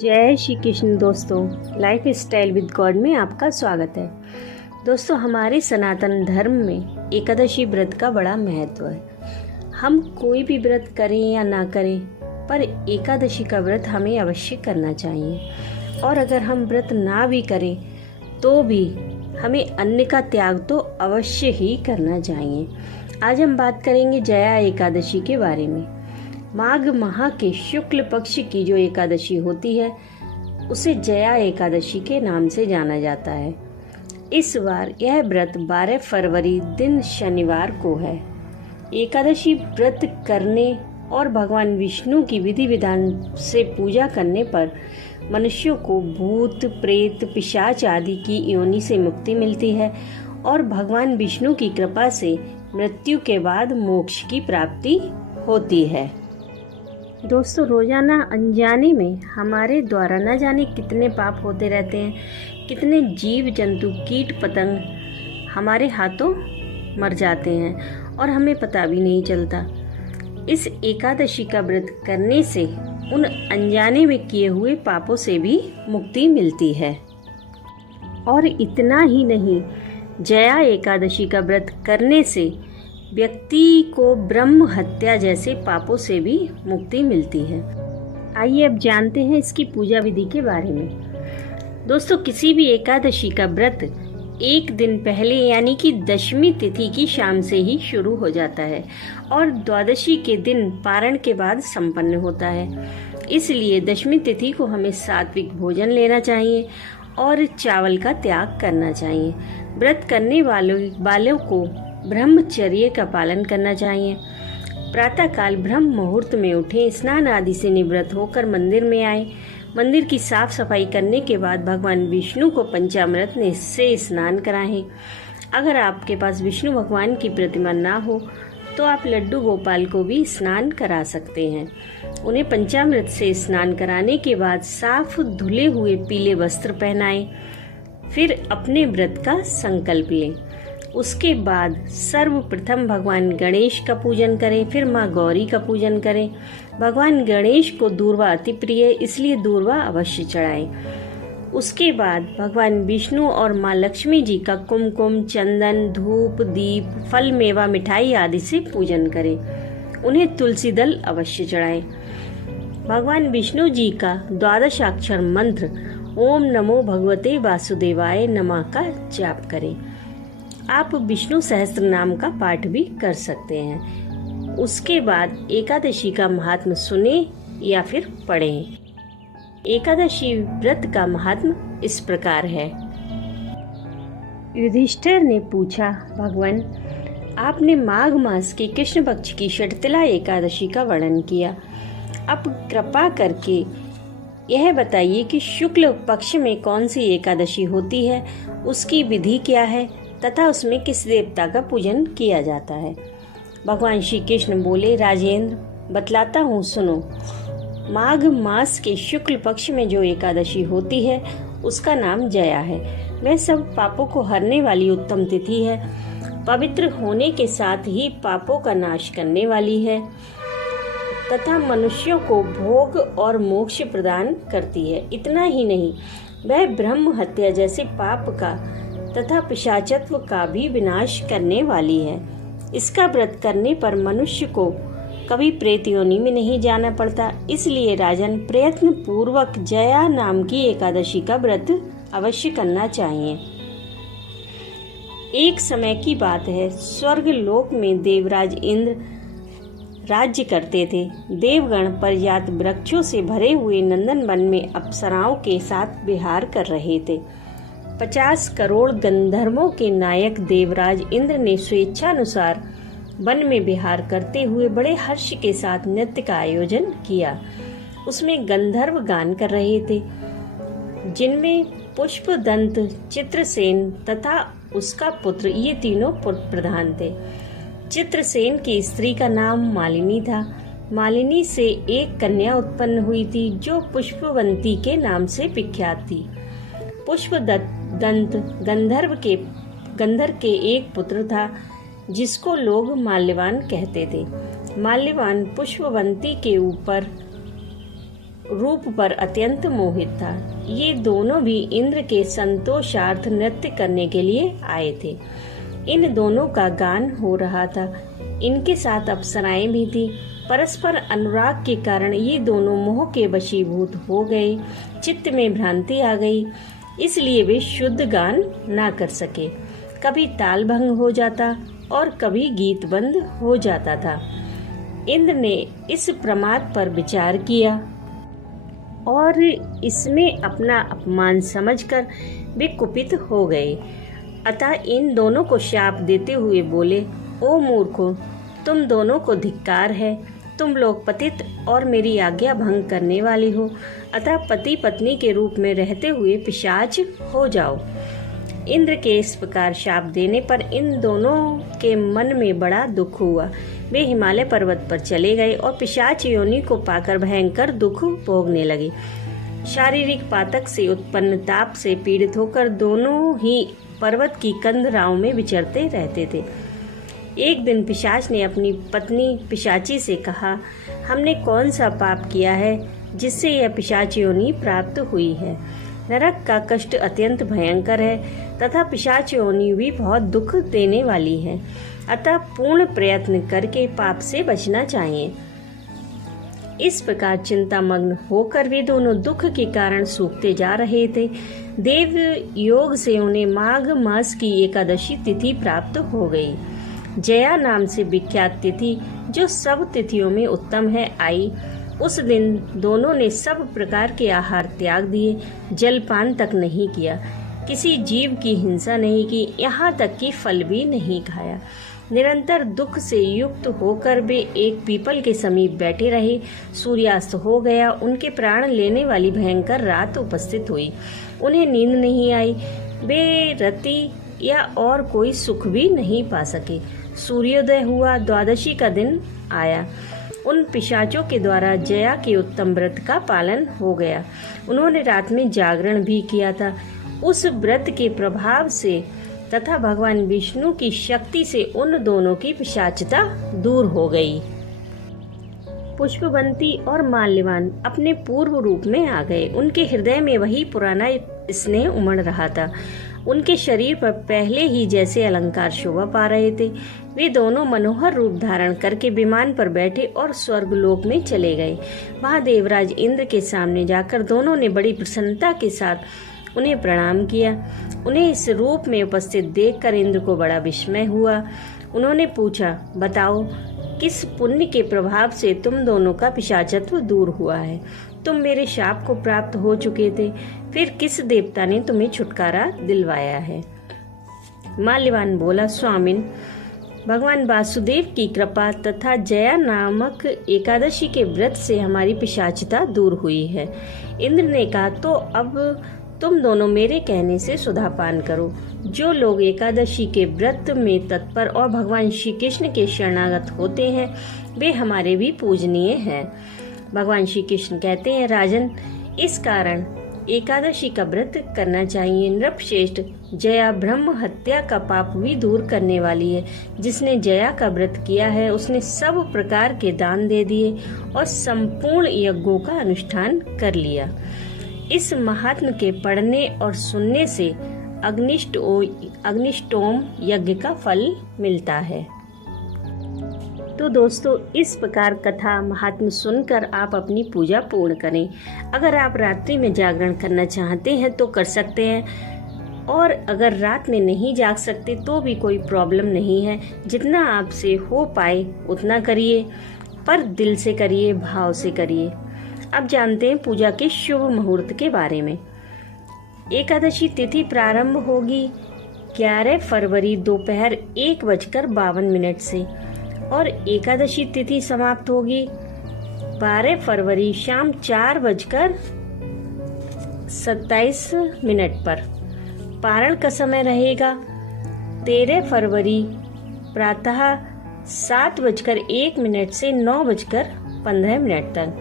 जय श्री कृष्ण दोस्तों, life style with God में आपका स्वागत है। दोस्तों, हमारे सनातन धर्म में एकादशी व्रत का बड़ा महत्व है। हम कोई भी व्रत करें या ना करें, पर एकादशी का व्रत हमें अवश्य करना चाहिए। और अगर हम व्रत ना भी करें तो भी हमें अन्न का त्याग तो अवश्य ही करना चाहिए। आज हम बात करेंगे जया एकादशी के बारे में। माघ माह के शुक्ल पक्ष की जो एकादशी होती है उसे जया एकादशी के नाम से जाना जाता है। इस बार यह व्रत 12 फरवरी दिन शनिवार को है। एकादशी व्रत करने और भगवान विष्णु की विधि विधान से पूजा करने पर मनुष्यों को भूत प्रेत पिशाच आदि की योनि से मुक्ति मिलती है और भगवान विष्णु की कृपा से मृत्यु के बाद मोक्ष की प्राप्ति होती है। दोस्तों, रोजाना अनजाने में हमारे द्वारा न जाने कितने पाप होते रहते हैं। कितने जीव जंतु कीट पतंग हमारे हाथों मर जाते हैं और हमें पता भी नहीं चलता। इस एकादशी का व्रत करने से उन अनजाने में किए हुए पापों से भी मुक्ति मिलती है। और इतना ही नहीं, जया एकादशी का व्रत करने से व्यक्ति को ब्रह्म हत्या जैसे पापों से भी मुक्ति मिलती है। आइए अब जानते हैं इसकी पूजा विधि के बारे में। दोस्तों, किसी भी एकादशी का व्रत एक दिन पहले यानी कि दशमी तिथि की शाम से ही शुरू हो जाता है और द्वादशी के दिन पारण के बाद संपन्न होता है। इसलिए दशमी तिथि को हमें सात्विक भोजन लेना चाहिए और चावल का त्याग करना चाहिए। व्रत करने वालों को ब्रह्मचर्य का पालन करना चाहिए। प्रातःकाल ब्रह्म मुहूर्त में उठें, स्नान आदि से निवृत्त होकर मंदिर में आए। मंदिर की साफ सफाई करने के बाद भगवान विष्णु को पंचामृत से स्नान कराएं। अगर आपके पास विष्णु भगवान की प्रतिमा ना हो तो आप लड्डू गोपाल को भी स्नान करा सकते हैं। उन्हें पंचामृत से स्नान कराने के बाद साफ धुले हुए पीले वस्त्र पहनाएं। फिर अपने व्रत का संकल्प लें। उसके बाद सर्वप्रथम भगवान गणेश का पूजन करें, फिर माँ गौरी का पूजन करें। भगवान गणेश को दूर्वा अति प्रिय है, इसलिए दूर्वा अवश्य चढ़ाएं। उसके बाद भगवान विष्णु और माँ लक्ष्मी जी का कुमकुम, चंदन, धूप, दीप, फल, मेवा, मिठाई आदि से पूजन करें। उन्हें तुलसी दल अवश्य चढ़ाएं। भगवान विष्णु जी का 12 अक्षर मंत्र ओम नमो भगवते वासुदेवाय नमः का जाप करें। आप विष्णु सहस्त्र नाम का पाठ भी कर सकते हैं। उसके बाद एकादशी का महात्म्य सुने या फिर पढ़ें। एकादशी व्रत का महात्म्य इस प्रकार है। युधिष्ठिर ने पूछा, भगवान, आपने माघ मास के कृष्ण पक्ष की षटतिला एकादशी का वर्णन किया। अब कृपा करके यह बताइए कि शुक्ल पक्ष में कौन सी एकादशी होती है, उसकी विधि क्या है तथा उसमें किस देवता का पूजन किया जाता है। भगवान श्री कृष्ण बोले, राजेंद्र, बतलाता हूँ, सुनो। माघ मास के शुक्ल पक्ष में जो एकादशी होती है उसका नाम जया है। वह सब पापों को हरने वाली उत्तम तिथि है। पवित्र होने के साथ ही पापों का नाश करने वाली है तथा मनुष्यों को भोग और मोक्ष प्रदान करती है। इतना ही नहीं, वह ब्रह्म हत्या जैसे पाप का तथा पिशाचत्व का भी विनाश करने वाली है। इसका व्रत करने पर मनुष्य को कभी प्रेत योनि में नहीं जाना पड़ता। इसलिए राजन, प्रयत्न पूर्वक जया नाम की एकादशी का व्रत अवश्य करना चाहिए। एक समय की बात है, स्वर्ग लोक में देवराज इंद्र राज्य करते थे। देवगण पर्याप्त वृक्षों से भरे हुए नंदन वन में अप्सराओं के साथ विहार कर रहे थे। 50 करोड़ गंधर्वों के नायक देवराज इंद्र ने स्वेच्छानुसार वन में विहार करते हुए बड़े हर्ष के साथ नृत्य का आयोजन किया। उसमें गंधर्व गान कर रहे थे, जिनमें पुष्पदंत, चित्रसेन तथा उसका पुत्र, ये तीनों प्रधान थे। चित्रसेन की स्त्री का नाम मालिनी था। मालिनी से एक कन्या उत्पन्न हुई थी जो पुष्पवंती के नाम से विख्यात थी। पुष्पदंत गंधर्व के एक पुत्र था जिसको लोग माल्यवान कहते थे। माल्यवान पुष्पवंती के ऊपर रूप पर अत्यंत मोहित था। ये दोनों भी इंद्र के संतोषार्थ नृत्य करने के लिए आए थे। इन दोनों का गान हो रहा था। इनके साथ अप्सराएं भी थी। परस्पर अनुराग के कारण ये दोनों मोह के वशीभूत हो गए। चित्त में भ्रांति आ गई, इसलिए वे शुद्ध गान ना कर सके। कभी ताल भंग हो जाता और कभी गीत बंद हो जाता था। इंद्र ने इस प्रमाद पर विचार किया और इसमें अपना अपमान समझकर वे कुपित हो गए। अतः इन दोनों को शाप देते हुए बोले, ओ मूर्खों, तुम दोनों को धिक्कार है। तुम लोग पतित और मेरी आज्ञा भंग करने वाले हो। अतः पति पत्नी के रूप में रहते हुए पिशाच हो जाओ। इंद्र के इस प्रकार शाप देने पर इन दोनों के मन में बड़ा दुख हुआ। वे हिमालय पर्वत पर चले गए और पिशाच योनि को पाकर भयंकर दुख भोगने लगे। शारीरिक पातक से उत्पन्न ताप से पीड़ित होकर दोनों ही पर्वत की कंदराओं में विचरते रहते थे। एक दिन पिशाच ने अपनी पत्नी पिशाची से कहा, हमने कौन सा पाप किया है जिससे यह पिशाच योनि प्राप्त हुई है। नरक का कष्ट अत्यंत भयंकर है तथा पिशाच योनि भी बहुत दुख देने वाली है। अतः पूर्ण प्रयत्न करके पाप से बचना चाहिए। इस प्रकार चिंतामग्न होकर वे दोनों दुख के कारण सूखते जा रहे थे। देव योग से उन्हें माघ मास की एकादशी तिथि प्राप्त हो गई। जया नाम से विख्यात तिथि, जो सब तिथियों में उत्तम है, आई। उस दिन दोनों ने सब प्रकार के आहार त्याग दिए, जलपान तक नहीं किया, किसी जीव की हिंसा नहीं की, यहाँ तक कि फल भी नहीं खाया। निरंतर दुख से युक्त होकर वे एक पीपल के समीप बैठे रहे। सूर्यास्त हो गया। उनके प्राण लेने वाली भयंकर रात उपस्थित हुई। उन्हें नींद नहीं आई। वे रति या और कोई सुख भी नहीं पा सके। सूर्योदय हुआ। द्वादशी का दिन आया। उन पिशाचों के द्वारा जया के उत्तम व्रत का पालन हो गया। उन्होंने रात में जागरण भी किया था। उस व्रत के प्रभाव से तथा भगवान विष्णु की शक्ति से उन दोनों की पिशाचता दूर हो गई। पुष्पवंती और माल्यवान अपने पूर्व रूप में आ गए। उनके हृदय में वही पुराना स्नेह उमड़ रहा था। उनके शरीर पर पहले ही जैसे अलंकार शोभा पा रहे थे। वे दोनों मनोहर रूप धारण करके विमान पर बैठे और स्वर्गलोक में चले गए। वहां देवराज इंद्र के सामने जाकर दोनों ने बड़ी प्रसन्नता के साथ उन्हें प्रणाम किया। उन्हें इस रूप में उपस्थित देखकर इंद्र को बड़ा विस्मय हुआ। उन्होंने पूछा, बताओ, किस पुण्य के प्रभाव से तुम दोनों का पिशाचत्व दूर हुआ है? तुम मेरे शाप को प्राप्त हो चुके थे, फिर किस देवता ने तुम्हें छुटकारा दिलवाया है? माल्यवान बोला, स्वामिन, भगवान वासुदेव की कृपा तथा जया नामक एकादशी के व्रत से हमारी पिशाचता दूर हुई है। इंद्र ने कहा, तो अब तुम दोनों मेरे कहने से सुधापान करो। जो लोग एकादशी के व्रत में तत्पर और भगवान श्री कृष्ण के शरणागत होते हैं, वे हमारे भी पूजनीय हैं। भगवान श्री कृष्ण कहते हैं, राजन, इस कारण एकादशी का व्रत करना चाहिए। नृपश्रेष्ठ, जया ब्रह्म हत्या का पाप भी दूर करने वाली है। जिसने जया का व्रत किया है, उसने सब प्रकार के दान दे दिए और संपूर्ण यज्ञों का अनुष्ठान कर लिया। इस महात्म के पढ़ने और सुनने से अग्निष्टोम यज्ञ का फल मिलता है। तो दोस्तों, इस प्रकार कथा महात्म सुनकर आप अपनी पूजा पूर्ण करें। अगर आप रात्रि में जागरण करना चाहते हैं तो कर सकते हैं, और अगर रात में नहीं जाग सकते तो भी कोई प्रॉब्लम नहीं है। जितना आपसे हो पाए उतना करिए, पर दिल से करिए, भाव से करिए। अब जानते हैं पूजा के शुभ मुहूर्त के बारे में। एकादशी तिथि प्रारंभ होगी 11 फरवरी दोपहर 1:52 से और एकादशी तिथि समाप्त होगी 12 फरवरी शाम 4:27 पर। पारण का समय रहेगा 13 फरवरी प्रातः 7:01 से 9:15 तक।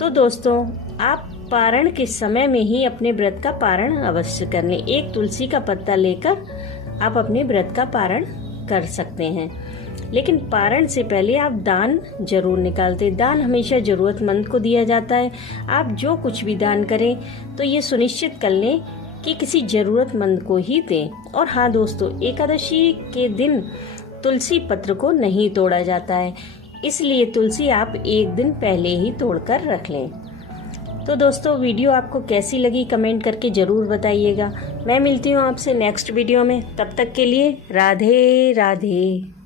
तो दोस्तों, आप पारण के समय में ही अपने व्रत का पारण अवश्य कर लें। एक तुलसी का पत्ता लेकर आप अपने व्रत का पारण कर सकते हैं। लेकिन पारण से पहले आप दान जरूर निकालते। दान हमेशा ज़रूरतमंद को दिया जाता है। आप जो कुछ भी दान करें तो ये सुनिश्चित कर लें कि किसी ज़रूरतमंद को ही दें। और हाँ दोस्तों, एकादशी के दिन तुलसी पत्र को नहीं तोड़ा जाता है, इसलिए तुलसी आप एक दिन पहले ही तोड़कर रख लें। तो दोस्तों, वीडियो आपको कैसी लगी कमेंट करके ज़रूर बताइएगा। मैं मिलती हूँ आपसे नेक्स्ट वीडियो में। तब तक के लिए राधे राधे।